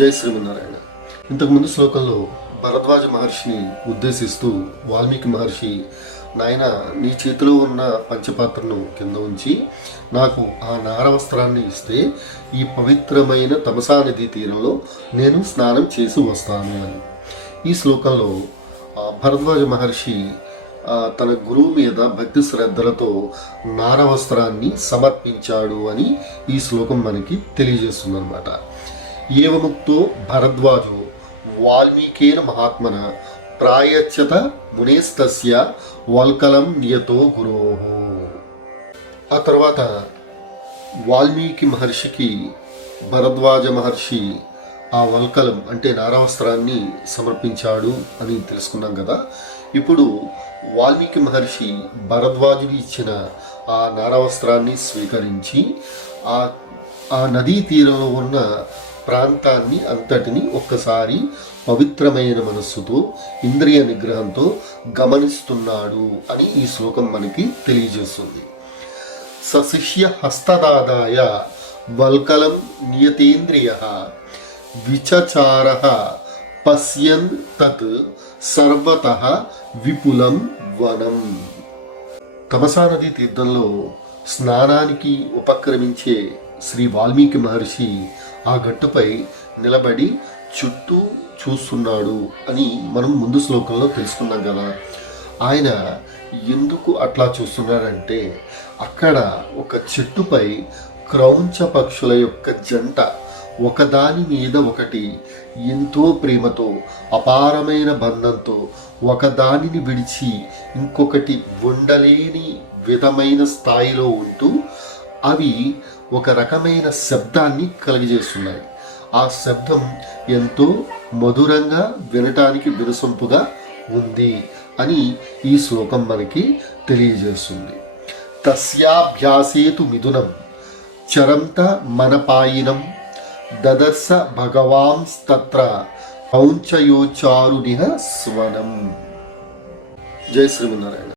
జై శ్రీమన్నారాయణ. ఇంతకుముందు శ్లోకంలో భరద్వాజ మహర్షిని ఉద్దేశిస్తూ వాల్మీకి మహర్షి, నాయన నీ చేతిలో ఉన్న పంచపాత్రను కింద ఉంచి నాకు ఆ నారవస్త్రాన్ని ఇస్తే ఈ పవిత్రమైన తమసా నదీ తీరంలో నేను స్నానం చేసి వస్తాను అని. ఈ శ్లోకంలో భరద్వాజ మహర్షి తన గురువు మీద భక్తి శ్రద్ధలతో నారవస్త్రాన్ని సమర్పించాడు అని ఈ శ్లోకం మనకి తెలియజేస్తుందన్నమాట. ఏవముక్తో భరద్వాజో వాల్మీకేన మహాత్మన ప్రాయచ్చత మునేస్తస్య వల్కలం నియతో గురోః. ఆ తర్వాత వాల్మీకి మహర్షికి భరద్వాజ మహర్షి ఆ వల్కలం అంటే నారవస్త్రాన్ని సమర్పించాడు అని తెలుసుకున్నాం కదా. ఇప్పుడు వాల్మీకి మహర్షి భరద్వాజుడు ఇచ్చిన ఆ నారవస్త్రాన్ని స్వీకరించి ఆ నదీ తీరంలో ఉన్న ప్రాంతాన్ని అంతటిని ఒక్కసారి పవిత్రమైన మనస్సుతో ఇంద్రియ నిగ్రహంతో గమనిస్తున్నాడు అని ఈ శ్లోకం మనకి తెలియజేస్తుంది. సశిష్య హస్తదాదాయ వల్కలం నియతేంద్రియ విచచార పశ్యన్ తత్ సర్వతః విపులం వనం. తమసా నదీ తీర్థంలో స్నానానికి ఉపక్రమించే శ్రీ వాల్మీకి మహర్షి ఆ గట్టుపై నిలబడి చుట్టూ చూస్తున్నాడు అని మనం ముందు శ్లోకంలో తెలుసుకున్నాం కదా. ఆయన ఎందుకు అట్లా చూస్తున్నాడంటే అక్కడ ఒక చెట్టుపై క్రౌంచ పక్షుల యొక్క జంట ఒకదాని మీద ఒకటి ఎంతో ప్రేమతో అపారమైన బంధంతో ఒకదానిని విడిచి ఇంకొకటి ఉండలేని విధమైన స్థాయిలో ఉంటూ అవి ఒక రకమైన శబ్దాన్ని కలిగజేస్తున్నాయి. ఆ శబ్దం ఎంతో మధురంగా వినటానికి వినసొంపుగా ఉంది అని ఈ శ్లోకం మనకి తెలియజేస్తుంది. తస్యాభ్యాసేతు మిథునం చరంత మనపాయినం దదర్శ భగవాంస్తత్ర కౌంచయోచారునిహ స్వనం. జై శ్రీమన్నారాయణ.